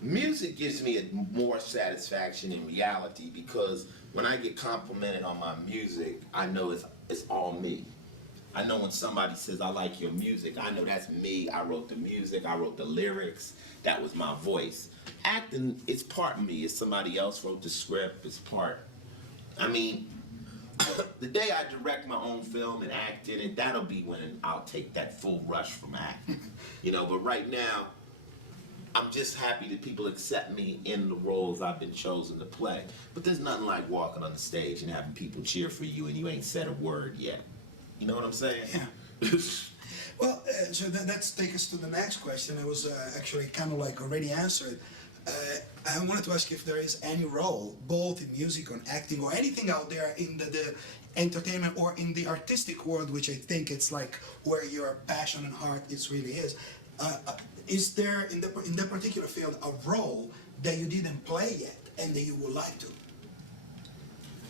Music gives me more satisfaction in reality because when I get complimented on my music, I know it's all me. I know when somebody says, I like your music, I know that's me. I wrote the music, I wrote the lyrics, that was my voice. Acting, it's part of me. It's somebody else wrote the script, it's part. I mean, the day I direct my own film and act in it, that'll be when I'll take that full rush from acting. You know, but right now, I'm just happy that people accept me in the roles I've been chosen to play. But there's nothing like walking on the stage and having people cheer for you and you ain't said a word yet. You know what I'm saying? Yeah. Well, so let's take us to the next question. It was actually kind of like already answered. I wanted to ask if there is any role, both in music or acting or anything out there in the entertainment or in the artistic world, which I think it's like where your passion and heart really is. Is there in the particular field a role that you didn't play yet and that you would like to?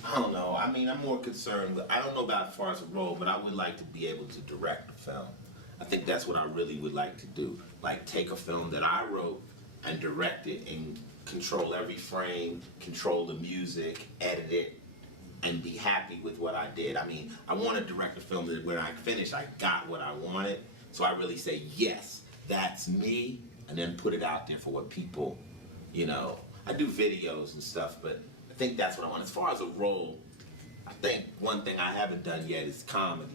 I don't know. I mean, I'm more concerned with, I don't know about as far as a role, but I would like to be able to direct a film. I think that's what I really would like to do. Like take a film that I wrote and direct it and control every frame, control the music, edit it, and be happy with what I did. I mean, I want to direct a film that when I finish, I got what I wanted. So I really say, yes, that's me, and then put it out there for what people, you know. I do videos and stuff, but I think that's what I want. As far as a role, I think one thing I haven't done yet is comedy.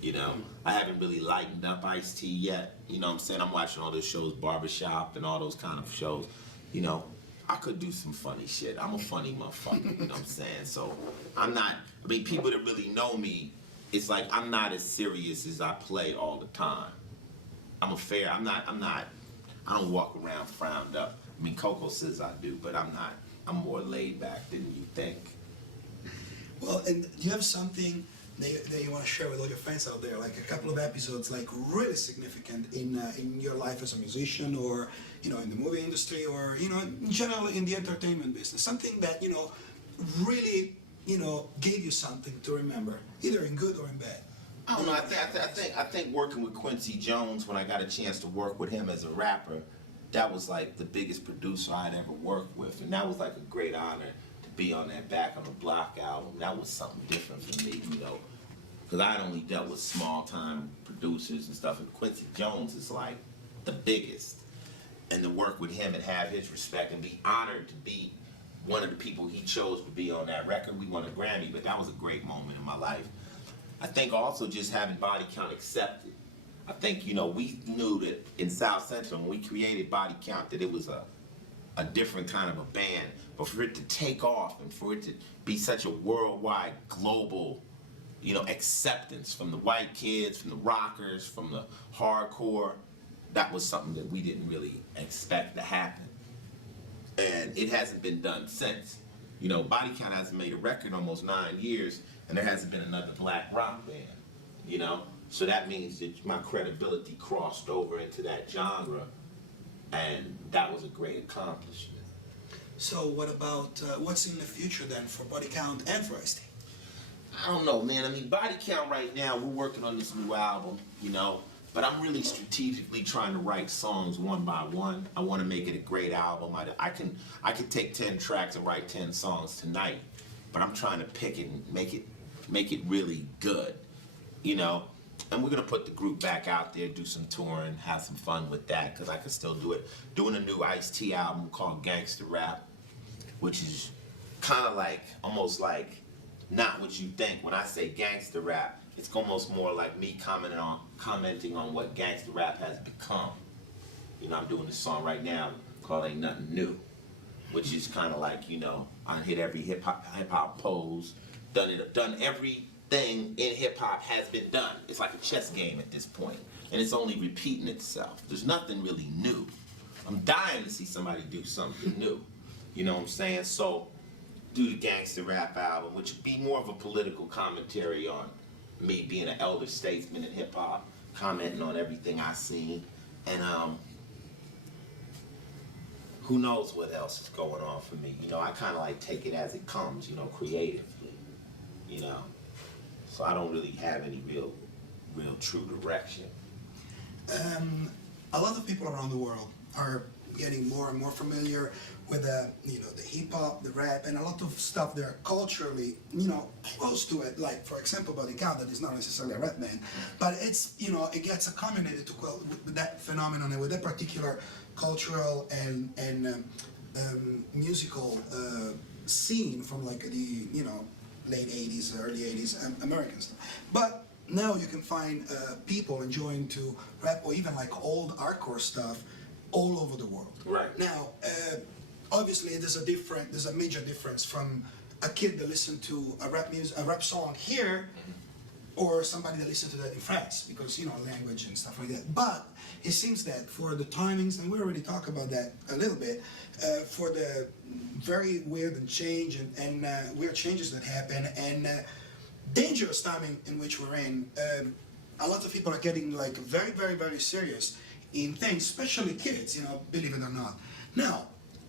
You know, I haven't really lightened up Ice-T yet. You know what I'm saying? I'm watching all those shows, Barbershop and all those kind of shows. You know, I could do some funny shit. I'm a funny motherfucker, you know what I'm saying? So I'm not, I mean, people that really know me, it's like I'm not as serious as I play all the time. I don't walk around frowned up. I mean, Coco says I do, but I'm not. I'm more laid back than you think. Well, and do you have something that you want to share with all your fans out there, like a couple of episodes, like really significant in your life as a musician, or you know, in the movie industry, or you know, in general in the entertainment business, something that you know really gave you something to remember, either in good or in bad? I don't know. I think working with Quincy Jones, when I got a chance to work with him as a rapper, that was like the biggest producer I'd ever worked with, and that was like a great honor to be on that Back on the Block album. That was something different for me, you know, because I had only dealt with small-time producers and stuff, and Quincy Jones is like the biggest. And to work with him and have his respect and be honored to be one of the people he chose to be on that record. We won a Grammy, but that was a great moment in my life. I think also just having Body Count accepted. I think, you know, we knew that in South Central, when we created Body Count, that it was a a different kind of a band, but for it to take off and for it to be such a worldwide, global, acceptance from the white kids, from the rockers, from the hardcore, that was something that we didn't really expect to happen. And it hasn't been done since. Body Count hasn't made a record almost 9 years, and there hasn't been another black rock band, So that means that my credibility crossed over into that genre, and that was a great accomplishment. So what about, what's in the future then for Body Count and for Ice-T? I don't know, man. I mean, Body Count right now, we're working on this new album, but I'm really strategically trying to write songs one by one. I want to make it a great album. I could take 10 tracks and write 10 songs tonight, but I'm trying to pick it and make it really good, And we're gonna put the group back out there, do some touring, have some fun with that, because I can still do it. Doing a new Ice-T album called Gangsta Rap, which is kind of like, almost like, not what you think. When I say gangsta rap, it's almost more like me commenting on what gangsta rap has become. I'm doing this song right now called Ain't Nothing New, which is kind of like, I hit every hip hop pose, done everything in hip hop has been done. It's like a chess game at this point, and it's only repeating itself. There's nothing really new. I'm dying to see somebody do something new. You know what I'm saying? So, do the Gangsta Rap album, which would be more of a political commentary on me being an elder statesman in hip hop, commenting on everything I seen, and who knows what else is going on for me. I kind of like take it as it comes, creatively, So I don't really have any real true direction. A lot of people around the world are getting more and more familiar with the hip hop, the rap, and a lot of stuff that are culturally, close to it. Like, for example, Body Count, that is not necessarily a rap band, but it's, it gets accommodated to with that phenomenon and with that particular cultural and musical scene from like the, late 80s, early 80s American stuff. But now you can find people enjoying to rap or even like old hardcore stuff all over the world. Right. Now, obviously there's a major difference from a kid that listened to a rap song here or somebody that listened to that in France, because, language and stuff like that. But it seems that for the timings, and we already talked about that a little bit, for the very weird and change and weird changes that happen and dangerous timing in which we're in, a lot of people are getting like very, very, very serious in things, especially kids, believe it or not. Now,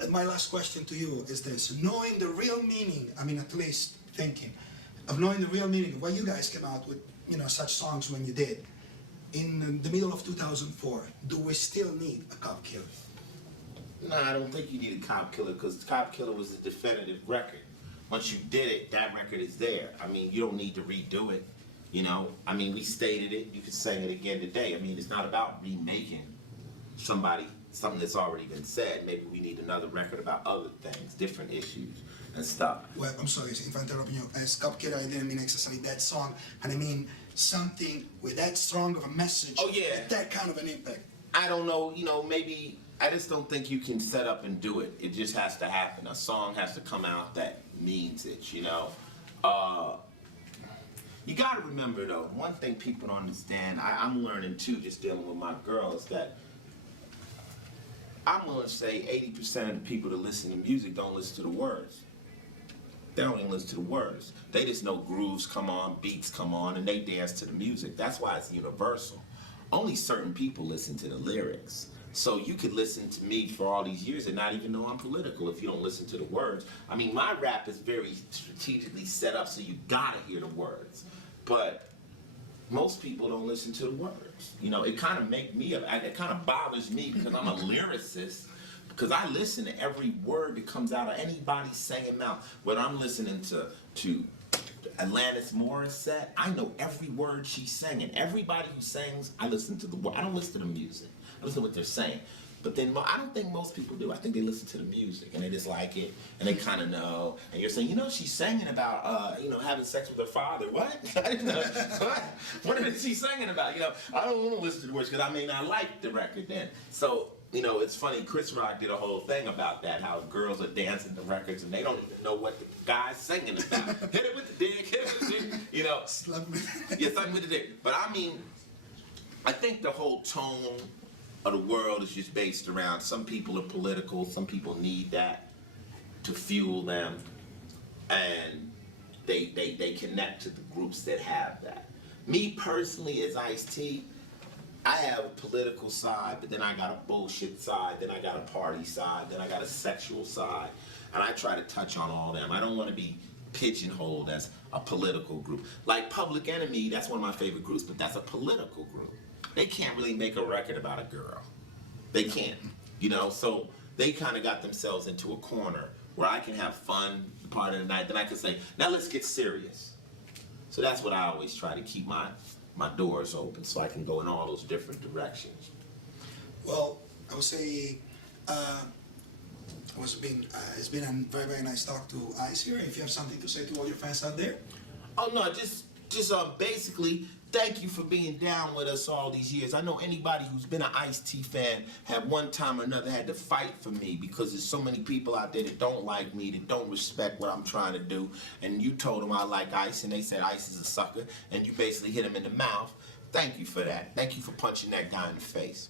my last question to you is this: knowing the real meaning, at least thinking, of knowing the real meaning of why you guys came out with, such songs when you did, in the middle of 2004, do we still need a Cop Killer? No, I don't think you need a Cop Killer, because Cop Killer was a definitive record. Once you did it, that record is there. You don't need to redo it. We stated it. You could sing it again today. it's not about remaking something that's already been said. Maybe we need another record about other things, different issues and stuff. Well, I'm sorry if I interrupt you. As Cop Killer, I didn't mean necessarily that song, and I mean something with that strong of a message. Oh, yeah. With that kind of an impact. I don't know, maybe, I just don't think you can set up and do it. It just has to happen. A song has to come out that means it, You gotta remember though, one thing people don't understand, I'm learning too, just dealing with my girls, that I'm willing to say 80% of the people that listen to music don't listen to the words. They don't even listen to the words. They just know grooves come on, beats come on, and they dance to the music. That's why it's universal. Only certain people listen to the lyrics. So you could listen to me for all these years and not even know I'm political if you don't listen to the words. My rap is very strategically set up so you gotta hear the words. But most people don't listen to the words. It kind of it kind of bothers me because I'm a lyricist, because I listen to every word that comes out of anybody's singing mouth. When I'm listening to Alanis Morissette, I know every word she's singing. Everybody who sings, I listen to the word. I don't listen to the music. I listen to what they're saying. But then I don't think most people do. I think they listen to the music and they just like it and they kind of know. And you're saying, she's singing about, having sex with her father. What? I didn't know. What is she singing about? I don't want to listen to the words because I may not like the record then. So you know, it's funny, Chris Rock did a whole thing about that, how girls are dancing to records and they don't even know what the guy's singing about. Hit it with the dick, hit it with the dick, you know. Yeah, something with the dick. But I mean, I think the whole tone of the world is just based around some people are political, some people need that to fuel them, and they connect to the groups that have that. Me personally, as Ice-T, I have a political side, but then I got a bullshit side, then I got a party side, then I got a sexual side, and I try to touch on all them. I don't want to be pigeonholed as a political group. Like Public Enemy, that's one of my favorite groups, but that's a political group. They can't really make a record about a girl. They can't, you know, so they kind of got themselves into a corner where I can have fun part of the night, then I can say, now let's get serious. So that's what I always try to keep my doors open so I can go in all those different directions. Well, I would say it's been a very, very nice talk to Ice here. If you have something to say to all your fans out there. Oh no, just basically thank you for being down with us all these years. I know anybody who's been an Ice-T fan have one time or another had to fight for me because there's so many people out there that don't like me, that don't respect what I'm trying to do. And you told them I like Ice and they said Ice is a sucker and you basically hit them in the mouth. Thank you for that. Thank you for punching that guy in the face.